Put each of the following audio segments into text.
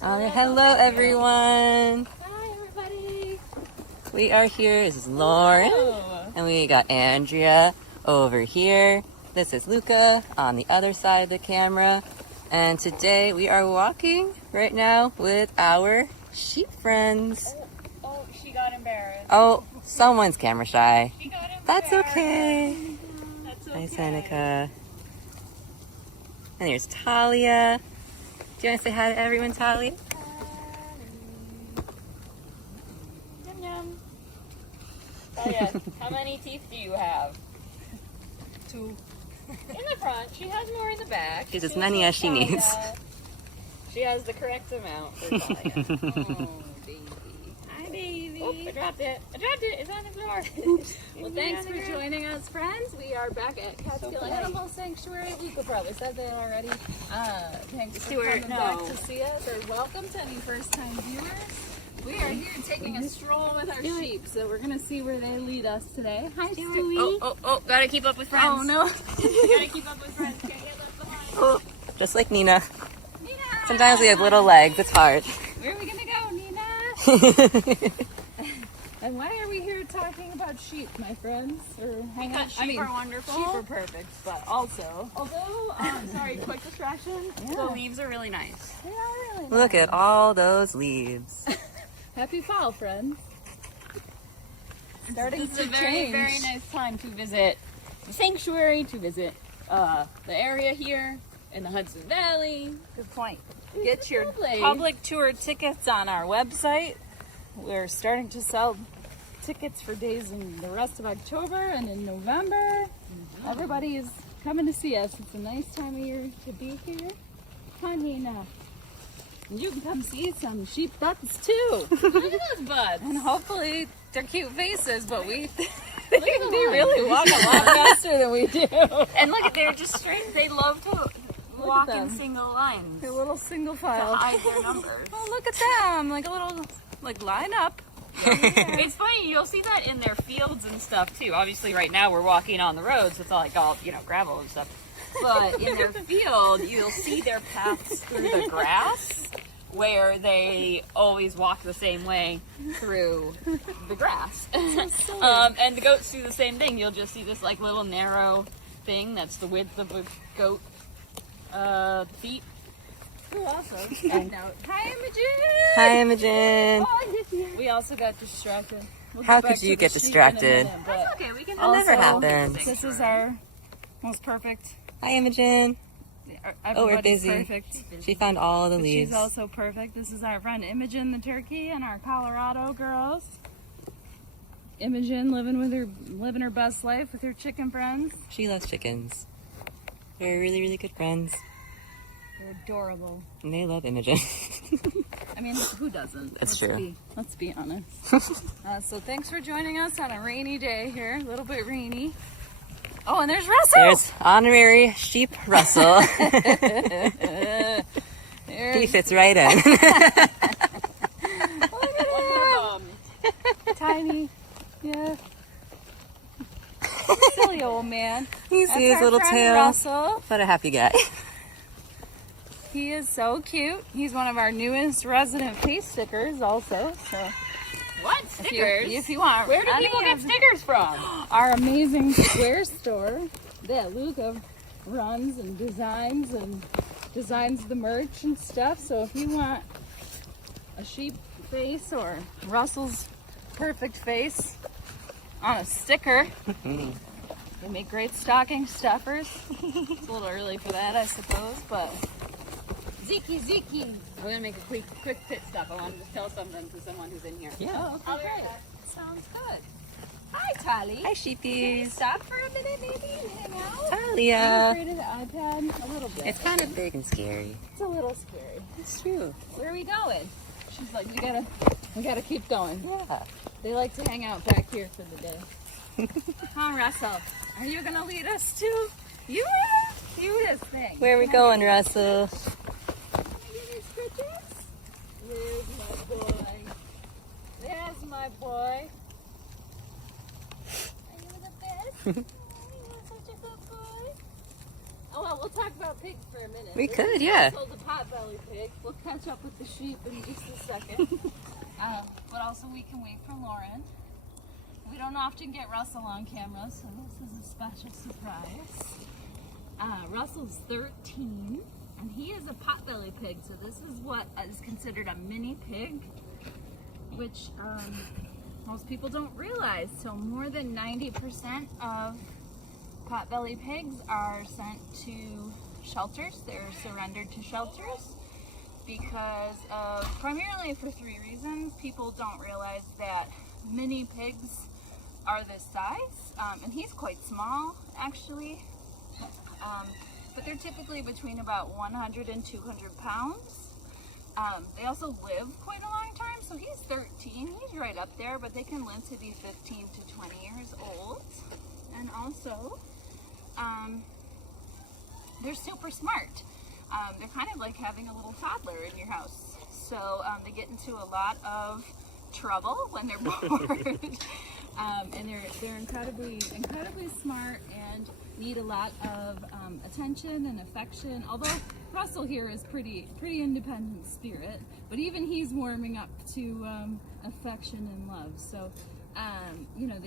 Hello, everyone. Hi, everybody. We are here. This is Lauren. Hello. And we got Andrea over here. This is Luca on the other side of the camera. And today we are walking right now with our sheep friends. Oh, she got embarrassed. Oh, someone's camera shy. She got embarrassed. That's okay. That's Hi, okay. Seneca. And here's Talia. Do you want to say hi to everyone, Talia? Yum yum. Talia, how many teeth do you have? 2. In the front. She has more in the back. She's as many as she needs. She has the correct amount for Talia. Oh, baby. Hi, baby. Oh, I dropped it. It's on the floor. Well, thanks for joining us, friends. We are back at Catskill Animal Sanctuary. Luca probably said that already. Thanks for coming back to see us, or welcome to any first-time viewers. We are here taking a stroll with our sheep, so we're going to see where they lead us today. Hi, Stewie. Oh, gotta keep up with friends. Oh, no. Gotta keep up with friends. Can't get left behind. Oh, just like Nina. Nina! Sometimes we have little legs. It's hard. Where are we going to go, Nina? And why are we here talking about sheep, my friends? Or hang out? Sheep are wonderful. Sheep are perfect, but also, although, sorry, quick distraction. The leaves are really nice. They are really Look nice. at all those leaves. Happy fall, friends. Starting This is to a very, change. very nice time to visit the sanctuary, to visit the area here in the Hudson Valley. Good point. Get your lovely. public tour tickets on our website. We're starting to sell tickets for days in the rest of October and in November. Everybody is coming to see us. It's a nice time of year to be here. Huh, Nina? And you can come see some sheep butts too. Look at those buds. And hopefully they're cute faces, but they really walk a lot faster than we do. And look at, they're just straight. They love to walk in them. single lines A little single to file. hide their numbers. Oh, look at them! Like a little, line up. It's funny, you'll see that in their fields and stuff too. Obviously right now we're walking on the roads with all gravel and stuff. But in their field, you'll see their paths through the grass where they always walk the same way through the grass. And the goats do the same thing. You'll just see this like little narrow thing that's the width of a goat feet. Oh, awesome. And now, hi, Imogen! Hi, Imogen. We also got distracted. We'll How get back could you to get the sheep distracted? in a minute, but That's okay, we can That never also, happens. This is our most perfect. Hi, Imogen. Oh, we're Everybody's busy. perfect. She found all the But leaves. she's also perfect. This is our friend Imogen the turkey and our Colorado girls. Imogen living her best life with her chicken friends. She loves chickens. They're really, really good friends. They're adorable. And they love Imogen. I mean, who doesn't? That's true. Let's be honest. So thanks for joining us on a rainy day here. A little bit rainy. Oh, and there's Russell. There's honorary sheep Russell. He fits right in. Look at him. Tiny. Yeah. Silly old man. You That's see his our little friend tail. Russell. What a happy guy. He is so cute. He's one of our newest resident face stickers also. So What? Stickers? if you want. Where do any people get of stickers from? our amazing square store that Luca runs and designs the merch and stuff. So if you want a sheep face or Russell's perfect face on a sticker, they make great stocking stuffers. It's a little early for that, I suppose, but Ziki. We're gonna make a quick pit stop. I wanted to tell something to someone who's in here. Yeah. oh, okay, I'll be right great. back. Sounds good. Hi, Tali. Hi, sheepies. Stop for a minute, maybe, and hang out. Are you Talia. afraid of the iPad? A little bit. It's kind of big and scary. It's a little scary. It's true. Where are we going? She's like, we gotta keep going. Yeah. They like to hang out back here for the day. Huh, Russell? Are you gonna lead us to you? Cutest thing. Where are we going, Russell? Can I give you pictures? There's my boy. There's my boy. Are you the best? Oh, you are such a good boy. Oh well, we'll talk about about pigs for a minute. We could, yeah. Sold a potbelly pig. We'll catch up with the sheep in just a second. But also we can wait for Lauren. We don't often get Russell on camera, so this is a special surprise. Russell's 13, and he is a potbelly pig, so this is what is considered a mini pig, which most people don't realize. So more than 90% of potbelly pigs are sent to shelters. They're surrendered to shelters because of, primarily for 3 reasons. People don't realize that mini pigs are this size, and he's quite small actually, but they're typically between about 100 and 200 pounds. They also live quite a long time, so he's 13, he's right up there, but they can live to be 15 to 20 years old. And also, they're super smart. They're kind of like having a little toddler in your house. So they get into a lot of trouble when they're bored. And they're incredibly smart and need a lot of attention and affection. Although Russell here is pretty independent spirit, but even he's warming up to affection and love. So you know,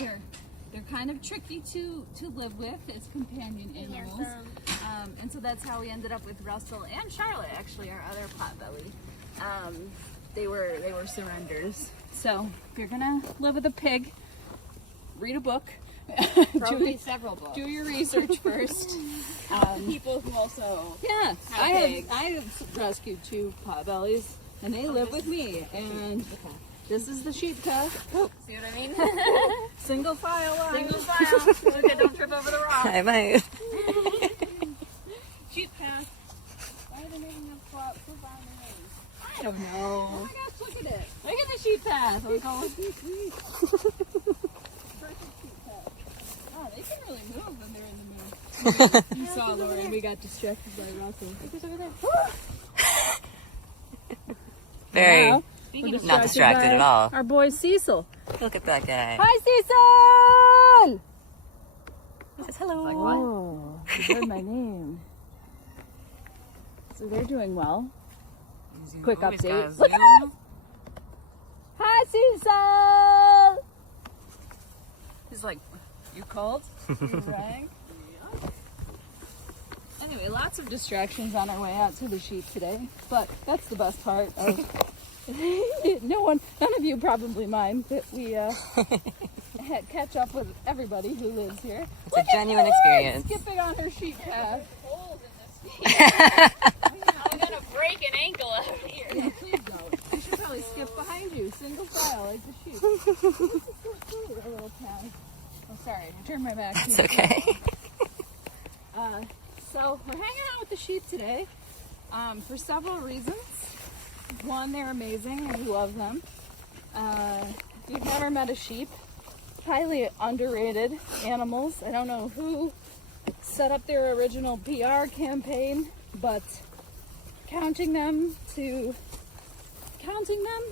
they're kind of tricky to live with as companion animals. And so that's how we ended up with Russell and Charlotte, actually, our other potbelly. They were surrenders. So if you're gonna live with a pig, read a book. Probably several books. Do your research first. People who also Yeah, have pigs. I have rescued 2 potbellies, and they live with me. And this is the sheep path. Oh, See what I mean? single file line. Single file. Luca, don't trip over the rock. I might. Sheep path. Why are they making us go out so far in the rain? I don't Oh know. my gosh, look at it. Look at the sheep path. Oh, perfect sheep path. Oh, they can really move when they're in the moon. You saw Lauren, we got distracted by Russell. Look who's over there. Very Now, Speaking of not distracted by at all. Our boy Cecil. Look at that guy. Hi, Cecil! He says hello. Oh, you heard my name. So they're doing well. Quick Oh, he's got a update. Look at zoom. Hi, Cecil! He's like, you called? You rang? Anyway, lots of distractions on our way out to the sheep today, but that's the best part of none of you probably mind that we catch up with everybody who lives here. It's a genuine experience. Skipping on her sheep path. I'm gonna break an ankle out here. Yeah, please don't. I should probably skip behind you, single file like the sheep. This is so cute, our little path. Oh, sorry, I turned my back. It's okay. So we're hanging out with the sheep today for several reasons. One, they're amazing and we love them. If you've never met a sheep, highly underrated animals. I don't know who set up their original PR campaign, but counting them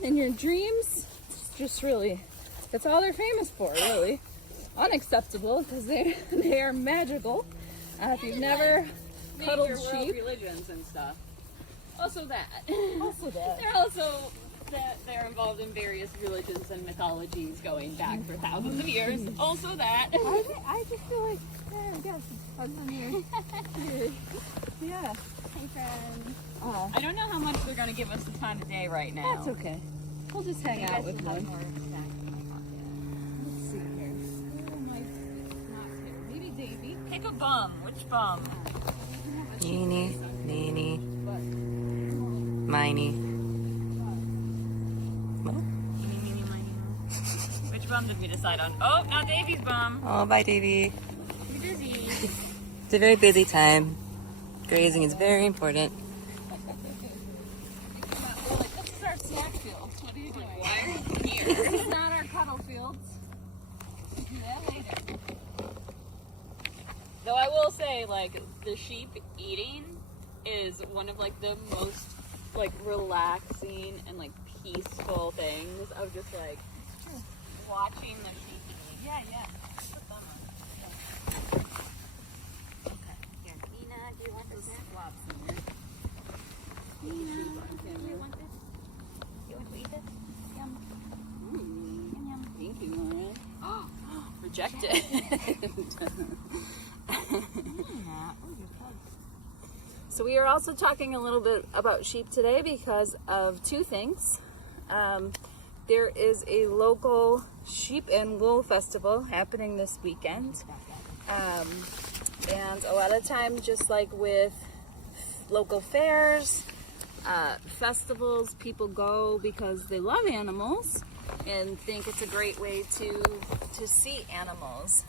in your dreams, it's just really, that's all they're famous for, really. Unacceptable because they are magical. If you've never cuddled Major world sheep, religions and stuff. Also that. also that. They're also they're involved in various religions and mythologies going back for thousands of years. Also that. I just feel like, I guess it's fun from here. Yeah. Hey friends. I don't know how much they're gonna give us the time of day right now. That's okay. We'll just hang out with them. Let's see here. Oh, my, it's not here. Maybe Davy. Pick a bum. Which bum? Eeny, meeny, But miny. Eeny, meeny, miny, moe. Which bum did we decide on? Oh, not Davy's bum. Oh, bye, Davy. You're busy. It's a very busy time. Grazing is very important. we're like, this is our snack field. What are you doing? Why are you here? This is not our cuddle fields. We do that later. Though I will say, like, the sheep eating is one of, like, the most, like, relaxing and, like, peaceful things of just, like, watching the sheep eat. Yeah, yeah. Put them on. Okay, here, you want this? Flops in there. Do you want this? You want to eat this? Yum. Yum, yum. Thank you, Lauren. Oh, Rejected. So we are also talking a little bit about sheep today because of two things. There is a local sheep and wool festival happening this weekend. And a lot of times, just like with local fairs, festivals, people go because they love animals and think it's a great way to see animals.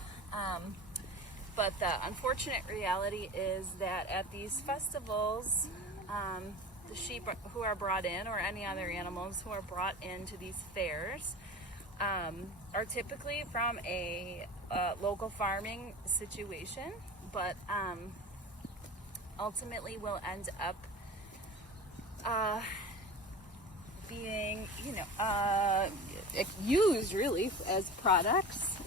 But the unfortunate reality is that at these festivals, the sheep who are brought in, or any other animals who are brought into these fairs, are typically from a local farming situation, but ultimately will end up being, used really as products.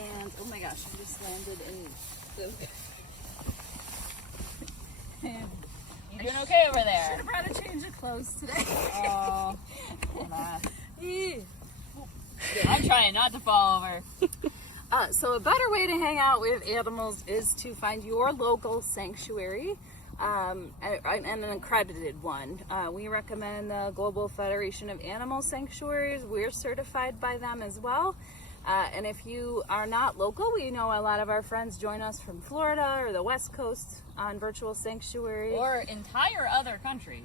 And oh my gosh, I just landed in the. you doing okay over there? Should have brought a change of clothes today. Oh, I'm trying not to fall over. So a better way to hang out with animals is to find your local sanctuary, and an accredited one. We recommend the Global Federation of Animal Sanctuaries. We're certified by them as well. And if you are not local, we know a lot of our friends join us from Florida or the West Coast on virtual sanctuary. Or entire other countries.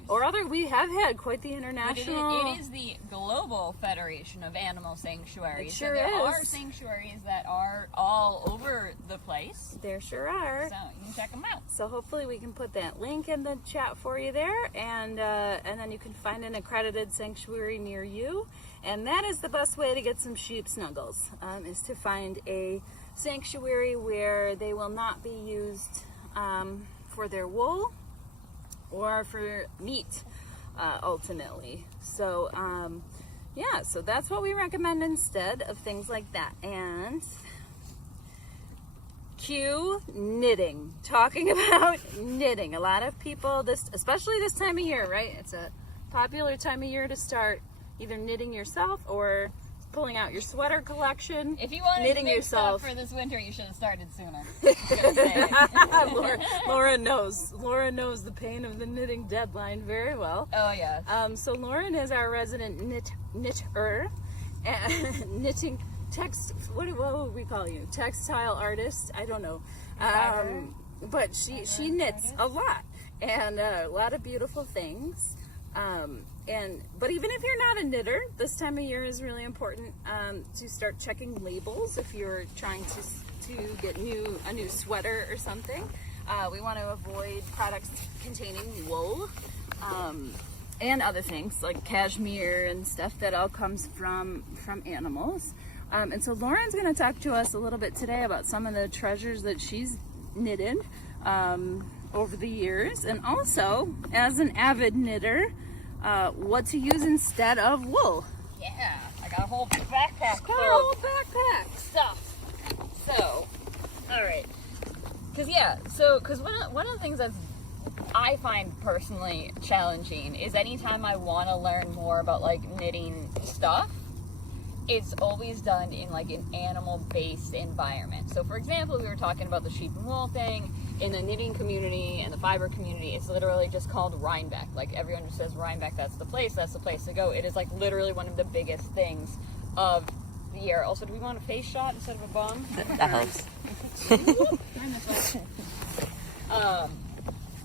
We have had quite the international. It is the Global Federation of Animal Sanctuaries. It sure so there is. are sanctuaries that are all over the place. There sure are. So you can check them out. So hopefully we can put that link in the chat for you there, and then you can find an accredited sanctuary near you. And that is the best way to get some sheep snuggles, is to find a sanctuary where they will not be used for their wool or for meat, ultimately. So, so that's what we recommend instead of things like that. And cue knitting. Talking about knitting. A lot of people, especially this time of year, right? It's a popular time of year to start either knitting yourself or pulling out your sweater collection. If you want knitting to knit yourself stuff for this winter, you should have started sooner. Laura knows the pain of the knitting deadline very well. Oh yes. So Lauren is our resident knitter, knitting what would we call you? Textile artist? I don't know. But she knits a lot, and a lot of beautiful things. But even if you're not a knitter, this time of year is really important to start checking labels if you're trying to get a new sweater or something. We want to avoid products containing wool and other things like cashmere and stuff that all comes from animals. And so Lauren's going to talk to us a little bit today about some of the treasures that she's knitted over the years, and also as an avid knitter, what to use instead of wool. Yeah, I got a whole backpack full of stuff. So, all right, because one of the things that I find personally challenging is anytime I want to learn more about like knitting stuff, it's always done in like an animal-based environment. So for example, we were talking about the sheep and wool thing. In the knitting community and the fiber community, it's literally just called Rhinebeck. Like everyone just says Rhinebeck, that's the place to go. It is like literally one of the biggest things of the year. Also, do we want a face shot instead of a bum? That helps.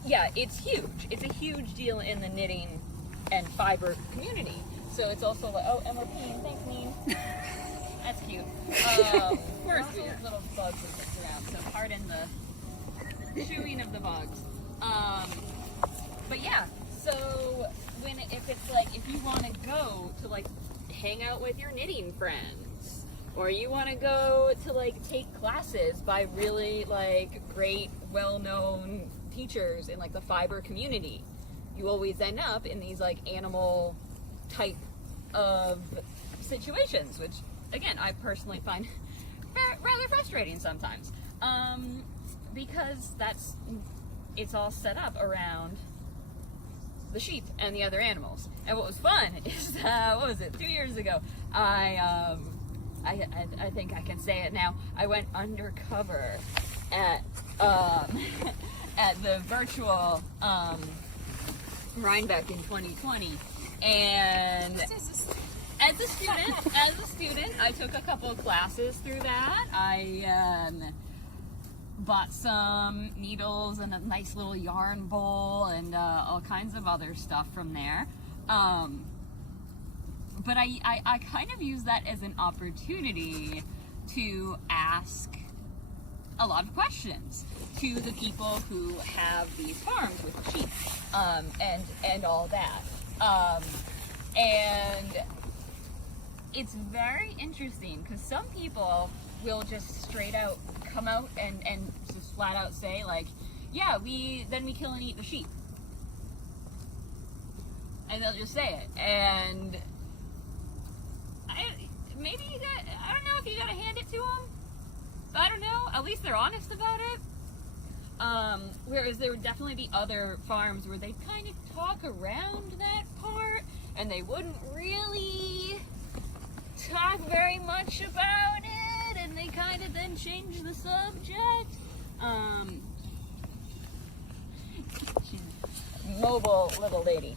Yeah, it's huge. It's a huge deal in the knitting and fiber community. So it's also like, and we're peeing. Thanks, Neen. That's cute. Of course, there's little bugs and things around, so pardon the chewing of the bugs. But yeah, so if you want to go to like hang out with your knitting friends, or you want to go to like take classes by really like great, well-known teachers in like the fiber community, you always end up in these like animal type of situations, which again I personally find rather frustrating sometimes, because that's it's all set up around the sheep and the other animals. And what was fun is what was it? 2 years ago, I think I can say it now. I went undercover at at the virtual Rhinebeck in 2020, and as a student, I took a couple of classes through that. I bought some needles and a nice little yarn bowl and all kinds of other stuff from there. But I kind of use that as an opportunity to ask a lot of questions to the people who have these farms with sheep and all that. And it's very interesting because some people will just straight out come out and just flat out say like, yeah, we kill and eat the sheep. And they'll just say it. And maybe I don't know if you gotta hand it to them. But I don't know. At least they're honest about it. Whereas there would definitely be other farms where they kind of talk around that part and they wouldn't really talk very much about it, and they kind of then change the subject. She's a mobile little lady.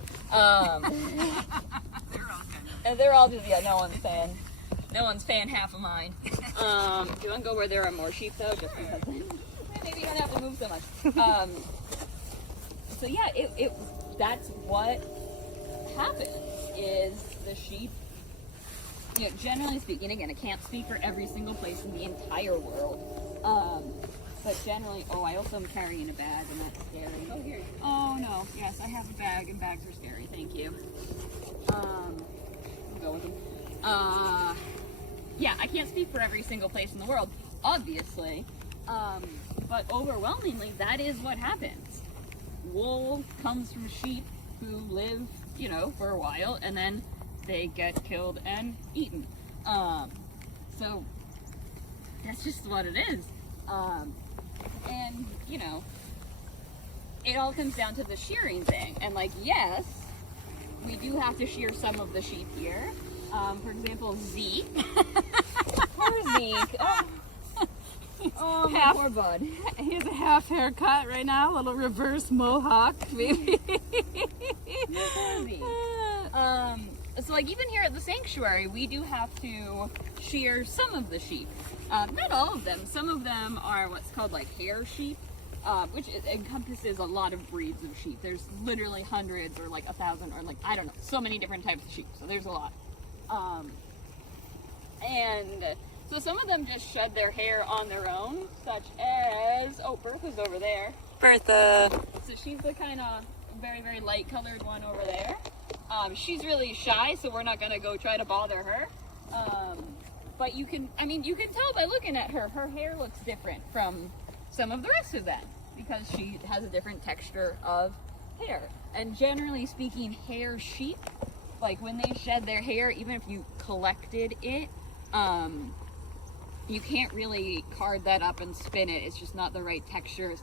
And they're all just, yeah, no one's paying half of mine. Do you want to go where there are more sheep though? Just because maybe you don't have to move so much. So yeah, that's what happens is the sheep, you know, generally speaking, again, I can't speak for every single place in the entire world. But generally, I also am carrying a bag and that's scary. Oh, here. Oh no, yes, I have a bag and bags are scary, thank you. I'll go with them. Yeah, I can't speak for every single place in the world, obviously, but overwhelmingly, that is what happens. Wool comes from sheep who live, you know, for a while, and then they get killed and eaten. So that's just what it is. And, you know, it all comes down to the shearing thing. And, like, yes, we do have to shear some of the sheep here. For example, Zeke. Poor Zeke. Oh, my poor bud. He has a half haircut right now, a little reverse mohawk, maybe. Poor Zeke. So, like, even here at the sanctuary, we do have to shear some of the sheep. Not all of them. Some of them are what's called, like, hair sheep, which encompasses a lot of breeds of sheep. There's literally hundreds or, like, 1,000 or, like, I don't know, so many different types of sheep. So there's a lot. And so some of them just shed their hair on their own, such as, Bertha's over there. Bertha. So she's the kind of very, very light colored one over there. She's really shy, so we're not going to go try to bother her. But you can tell by looking at her, her hair looks different from some of the rest of them because she has a different texture of hair. And generally speaking, hair sheep, like when they shed their hair, even if you collected it, you can't really card that up and spin it. It's just not the right texture. It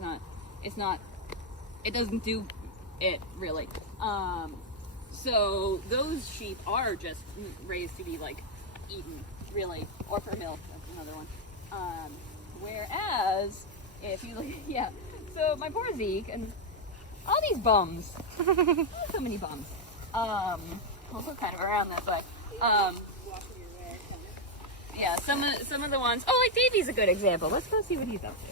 doesn't do it really. So those sheep are just raised to be like eaten, really, or for milk. That's another one. Whereas if you look, yeah. So my poor Zeke and all these bums, so many bums. We'll go kind of around this way. Yeah, some of the ones. Oh, like Davy's a good example. Let's go see what he's up to.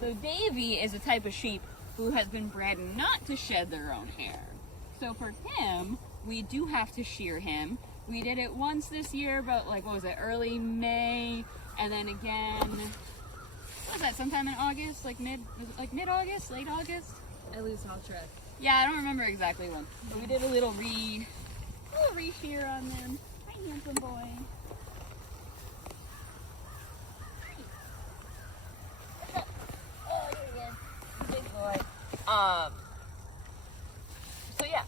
So Davy is a type of sheep who has been bred not to shed their own hair. So for him, we do have to shear him. We did it once this year, about like, what was it, early May, and then again, what was that, sometime in August, like mid-August, late August? I lose all track. Yeah, I don't remember exactly when. But we did a little re-shear on them. Hi, handsome boy. Hi. Oh, you're good. Big boy. So yeah.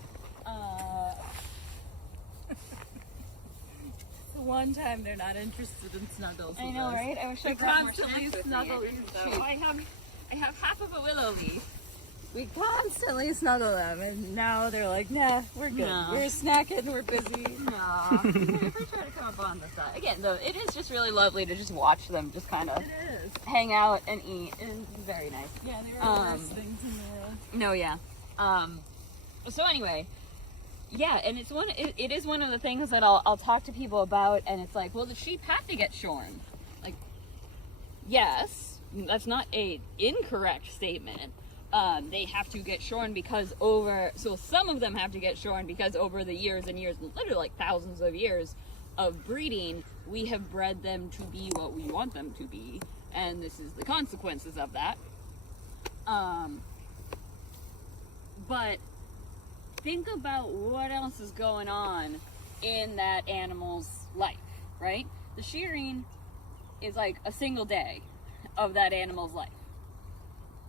One time they're not interested in Snuggles. I know, right? I wish I They grabbed more constantly snacks with snuggle me. each So sheep. I have half of a willow leaf, We constantly snuggle them, and now they're like, nah, we're good. No. We're snacking, we're busy. No, if we try to come up on the side again, though, it is just really lovely to just watch them just kind of It is. hang out and eat, and it's very nice. Yeah, they are the worst things in the world. No, yeah. So anyway, yeah, and it is one of the things that I'll talk to people about, and it's like, well, the sheep have to get shorn. Like, yes, that's not a incorrect statement. They have to get shorn because so some of them have to get shorn because over the years and years, literally like thousands of years of breeding, we have bred them to be what we want them to be, and this is the consequences of that. But think about what else is going on in that animal's life, right? The shearing is like a single day of that animal's life.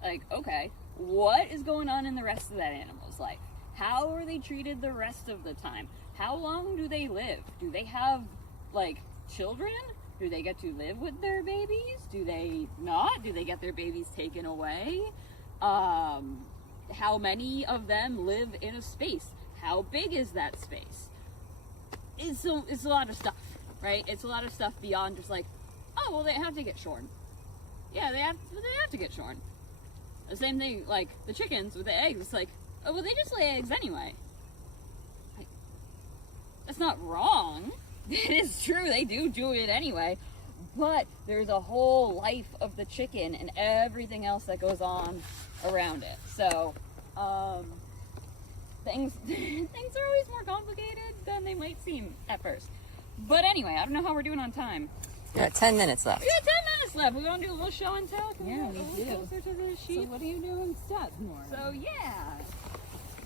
Like, okay, what is going on in the rest of that animal's life? How are they treated the rest of the time? How long do they live? Do they have, like, children? Do they get to live with their babies? Do they not? Do they get their babies taken away? How many of them live in a space? How big is that space? It's a lot of stuff, right? It's a lot of stuff beyond just like, oh, well, they have to get shorn. Yeah, they have to get shorn. The same thing, like the chickens with the eggs. It's like, oh, well, they just lay eggs anyway. Like, that's not wrong. It is true, they do it anyway. But there's a whole life of the chicken and everything else that goes on around it. So, things are always more complicated than they might seem at first. But anyway, I don't know how we're doing on time. We got 10 minutes left. We got 10 minutes left. We want to do a little show and tell? Yeah, we do. Closer to the So sheep. what do you do instead, Nora? So yeah.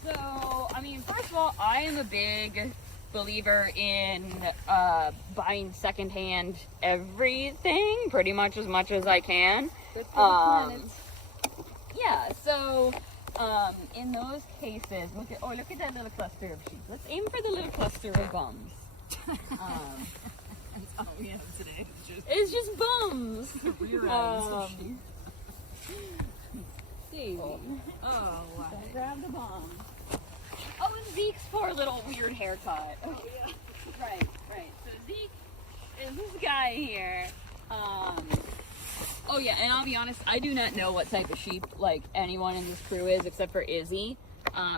So I mean, first of all, I am a big believer in buying secondhand everything, pretty much as I can. Good for the planet. Yeah. So in those cases, look at that little cluster of sheep. Let's aim for the little cluster of bums. That's all we have today. It's just bums. Daisy. Oh, wow. Don't grab the bomb. Oh, and Zeke's poor little weird haircut. Oh, yeah. Right. So Zeke is this guy here. Oh, yeah, and I'll be honest, I do not know what type of sheep, like, anyone in this crew is, except for Izzy,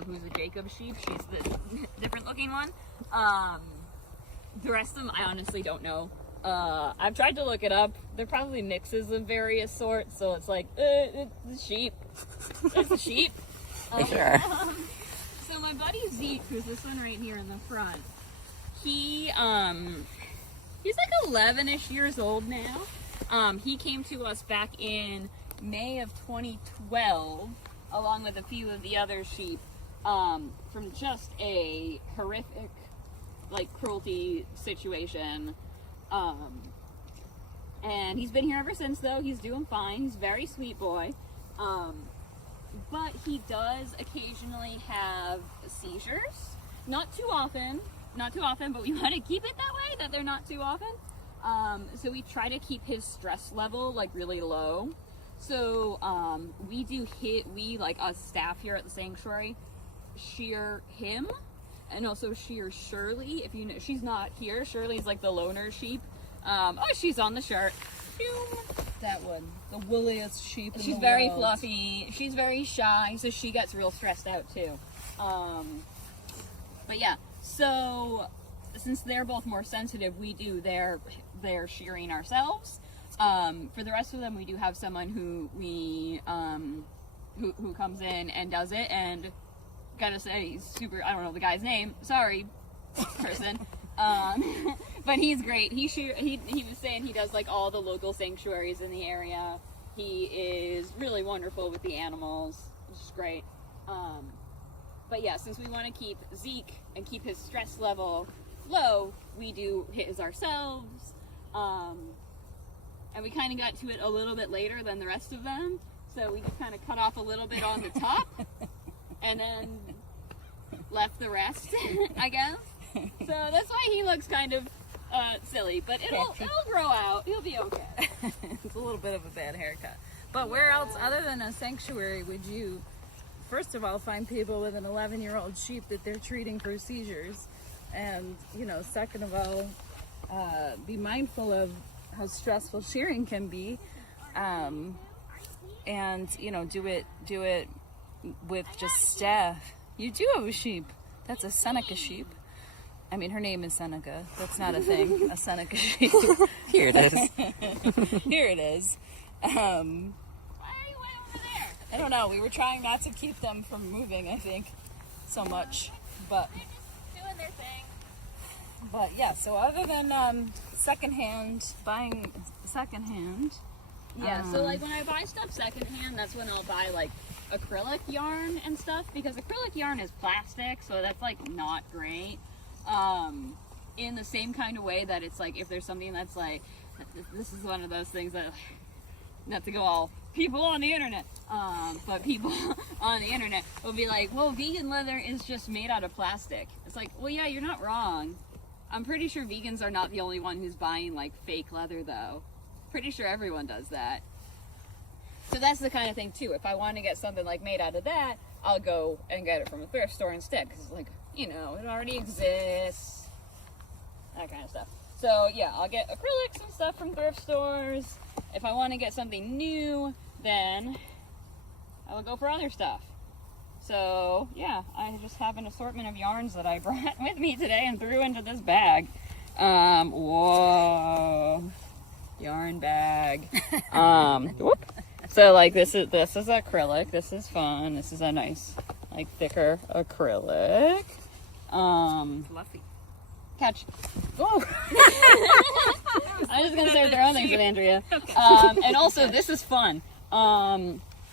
who's a Jacob sheep. She's the different looking one. The rest of them, I honestly don't know. I've tried to look it up. They're probably mixes of various sorts, so it's like, it's a sheep. It's a sheep. Sure. So my buddy Zeke, who's this one right here in the front, he's like 11-ish years old now. He came to us back in May of 2012, along with a few of the other sheep, from just a horrific, like, cruelty situation. And he's been here ever since, though. He's doing fine. He's a very sweet boy. But he does occasionally have seizures. Not too often, but we want to keep it that way, that they're not too often. So we try to keep his stress level, like, really low. So we, like, us staff here at the sanctuary, shear him, and also shear Shirley. If you know, she's not here. Shirley's like the loner sheep. Oh, she's on the shirt. That one. The woolliest sheep in She's the very world. fluffy. She's very shy, so she gets real stressed out too. But yeah, so since they're both more sensitive, we do their shearing ourselves. For the rest of them, we do have someone who who comes in and does it, and gotta say, he's super, I don't know the guy's name, sorry, person, but he's great. He was saying he does, like, all the local sanctuaries in the area. He is really wonderful with the animals, which is great. But yeah, since we want to keep Zeke and keep his stress level low, we do his ourselves, and we kind of got to it a little bit later than the rest of them, so we just kind of cut off a little bit on the top, and then left the rest, I guess. So that's why he looks kind of silly, but it'll grow out. He'll be okay. It's a little bit of a bad haircut. But where else, other than a sanctuary, would you first of all, find people with an 11-year-old sheep that they're treating for seizures. And, second of all, be mindful of how stressful shearing can be. And, do it with just staff. You do have a sheep. That's a Seneca sheep. I mean, her name is Seneca. That's not a thing. A Seneca sheep. Here it is. Here it is. Why are you way over there? I don't know. We were trying not to keep them from moving, I think, so much. But They're just doing their thing. yeah, so other than buying secondhand. Yeah, so like when I buy stuff secondhand, that's when I'll buy like acrylic yarn and stuff, because acrylic yarn is plastic, so that's like not great. In the same kind of way that it's like if there's something that's like, this is one of those things that, not to go all people on the internet, but people on the internet will be like, well, vegan leather is just made out of plastic. It's like, well, yeah, you're not wrong. I'm pretty sure vegans are not the only one who's buying like fake leather though. Pretty sure everyone does that. So that's the kind of thing too. If I want to get something like made out of that, I'll go and get it from a thrift store instead, because like, it already exists, that kind of stuff. So yeah, I'll get acrylics and stuff from thrift stores. If I want to get something new, then I will go for other stuff. So yeah, I just have an assortment of yarns that I brought with me today and threw into this bag. Whoa, yarn bag. Whoop. So like this is acrylic. This is fun. This is a nice, like, thicker acrylic. Fluffy. Catch. Oh. I'm just gonna start throwing things at Andrea. And also, this is fun.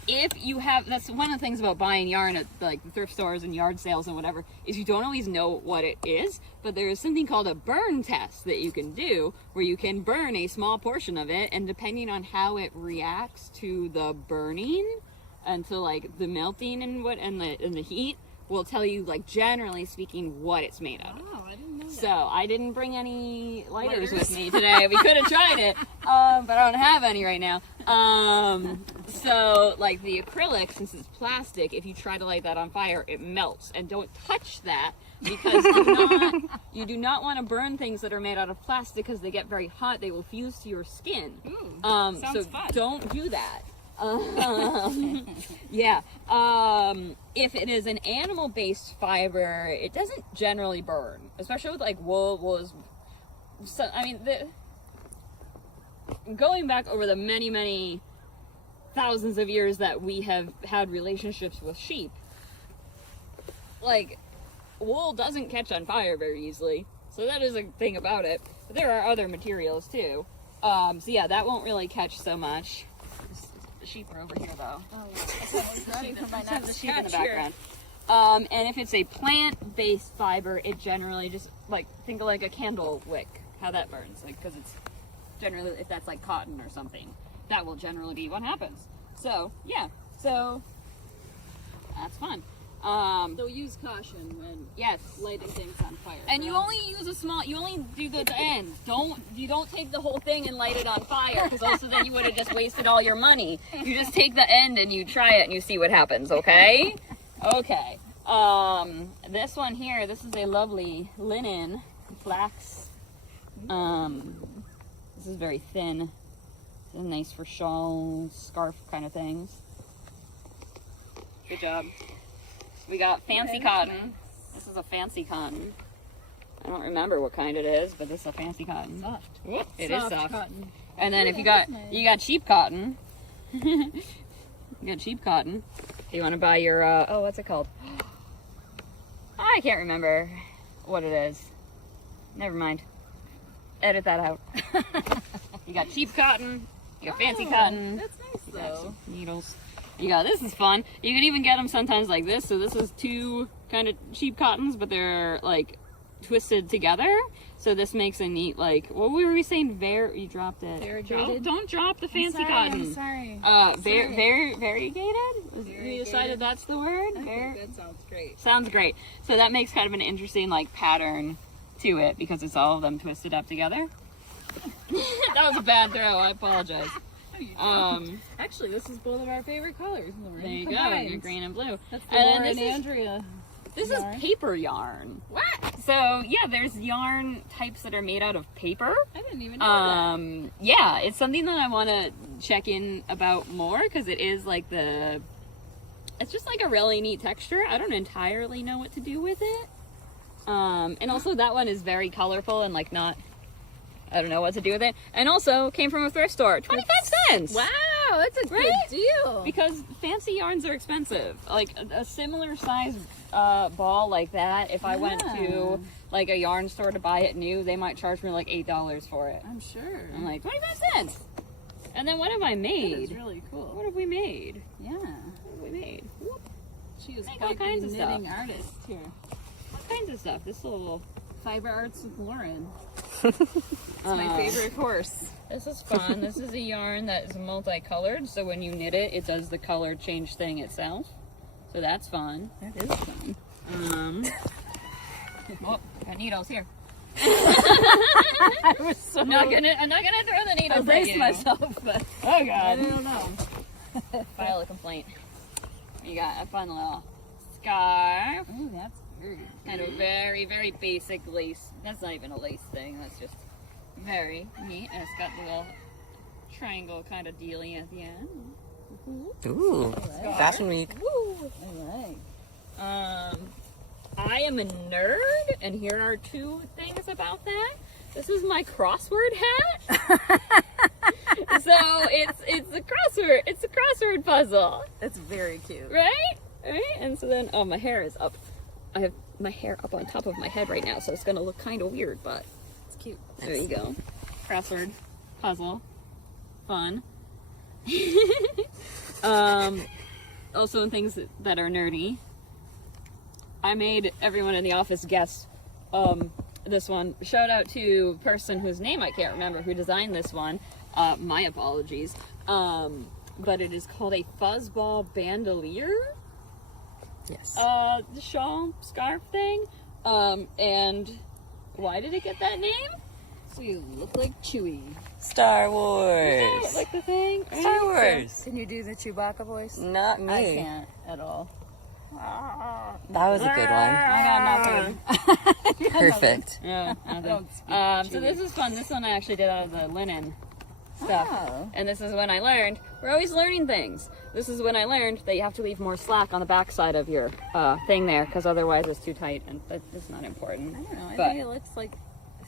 If you have, that's one of the things about buying yarn at like the thrift stores and yard sales and whatever, is you don't always know what it is, but there is something called a burn test that you can do where you can burn a small portion of it, and depending on how it reacts to the burning and to like the melting and the heat, will tell you, like, generally speaking, what it's made out of. Oh, I didn't know that. So I didn't bring any lighters with me today. We could have tried it, but I don't have any right now. So like the acrylic, since it's plastic, if you try to light that on fire, it melts. And don't touch that, because you do not want to burn things that are made out of plastic, because they get very hot. They will fuse to your skin. Ooh, So fun. don't do that. Yeah. If it is an animal-based fiber, it doesn't generally burn, especially with like wool. Wool is, so, I mean, going back over the many, many thousands of years that we have had relationships with sheep, like, wool doesn't catch on fire very easily. So that is a thing about it. But there are other materials too. So yeah, that won't really catch so much. The sheep are over here though. Oh, The sheep in the background. And if it's a plant-based fiber, it generally just, like, think of like a candle wick, how that burns, like, because it's generally, if that's like cotton or something, that will generally be what happens. So yeah, so that's fun. So use caution when Yes. lighting things on fire. And you only use you only do the end. You don't take the whole thing and light it on fire, because also then you would have just wasted all your money. You just take the end and you try it and you see what happens, okay? Okay. This one here, this is a lovely linen flax. This is very thin. This is nice for shawls, scarf kind of things. Good job. We got fancy cotton. This is a fancy cotton. I don't remember what kind it is, but this is a fancy cotton. Soft. It is soft. Cotton. And then Ooh, if you that's got nice. cheap cotton, you got cheap cotton. You want to buy your what's it called? I can't remember what it is. Never mind. Edit that out. You got cheap cotton. You got fancy cotton. That's nice You got though. some needles. You got, this is fun. You can even get them sometimes like this. So this is two kind of cheap cottons, but they're like twisted together. So this makes a neat, like, what were we saying? You dropped it. Variegated? Don't drop the fancy I'm cotton. sorry. Variegated? We decided that's the word? Okay, that sounds great. Sounds great. So that makes kind of an interesting, like, pattern to it, because it's all of them twisted up together. That was a bad throw. I apologize. Actually, this is both of our favorite colors. There you go, your green and blue. That's the And Laura then and this is Andrea. This yarn. is paper yarn. What? So yeah, there's yarn types that are made out of paper. I didn't even know Yeah, it's something that I want to check in about more because it is like it's just like a really neat texture. I don't entirely know what to do with it. And also that one is very colorful and like I don't know what to do with it. And also came from a thrift store, 25 cents. that. Wow, that's a Right? good deal. Because fancy yarns are expensive. Like a similar size ball like that, if I went to like a yarn store to buy it new, they might charge me like $8 for it. I'm sure. I'm like, 25 cents. And then what have I made? That's really cool. What have we made? Yeah. What have we made? Whoop. She is Make quite all kinds the of knitting stuff. artist here. All kinds of stuff. This little Fiber Arts with Lauren. It's my favorite horse. This is fun. This is a yarn that is multicolored, so when you knit it, it does the color change thing itself. So that's fun. That is fun. Oh, got needles here. I was so I'm not gonna throw the needles at you. myself, but Oh I god. don't know. File a complaint. You got a fun little scarf. Oh, that's very Kind of very, very basic lace. That's not even a lace thing. That's just very neat. And it's got the little triangle kind of dealy at the end. Ooh, Fashion Week. All right. I am a nerd, and here are two things about that. This is my crossword hat. So it's a crossword puzzle, That's very cute. right? Right? And so then my hair is up. I have my hair up on top of my head right now, so it's gonna look kind of weird, but It's cute. there you go. Crossword puzzle, fun. Also, in things that are nerdy, I made everyone in the office guess this one. Shout out to person whose name I can't remember who designed this one. My apologies. But it is called a fuzzball bandolier. Yes. The shawl scarf thing. And why did it get that name? So you look like Chewie. Star Oh, Wars. like the thing? Star Wars. Can you do the Chewbacca voice? Not me. I can't at all. That was a good one. I got nothing. Perfect. Yeah, nothing. Don't speak So Chewie. this is fun. This one I actually did out of the linen stuff. Oh. And this is when I learned, we're always learning things. This is when I learned that you have to leave more slack on the back side of your thing there, because otherwise it's too tight, and that's not important. I don't know. I But- think it looks like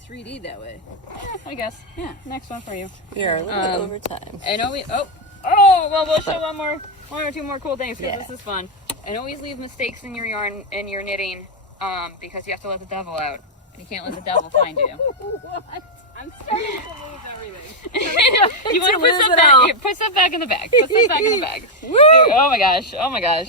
3D that way. Yeah, I guess. Yeah. Next one for you. We are a little bit over time. And well, we'll show one or two more cool things, because Yeah. this is fun. And always leave mistakes in your yarn and your knitting, because you have to let the devil out. And you can't let the devil find you. What? I'm starting to lose everything. You want to put lose stuff it back? all. Here, put stuff back in the bag. Put stuff back in the bag. Oh my gosh! Oh my gosh!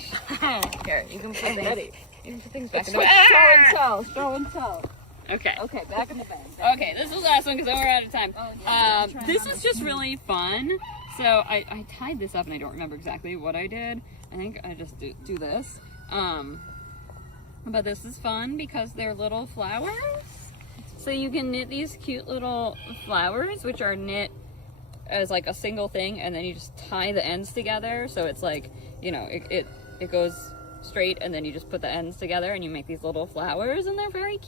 Here, you can put things. ready. You can put things back in the Show bag. and tell. Show and tell. Okay. Okay, back in the bag. Okay, this was the last one because then we're out of time. Oh, yeah, I'm trying This on is this. just really fun. So I tied this up and I don't remember exactly what I did. I think I just do this. But this is fun because they're little flowers. So you can knit these cute little flowers, which are knit as like a single thing, and then you just tie the ends together. So it's like, you know, it goes straight, and then you just put the ends together and you make these little flowers, and they're very cute.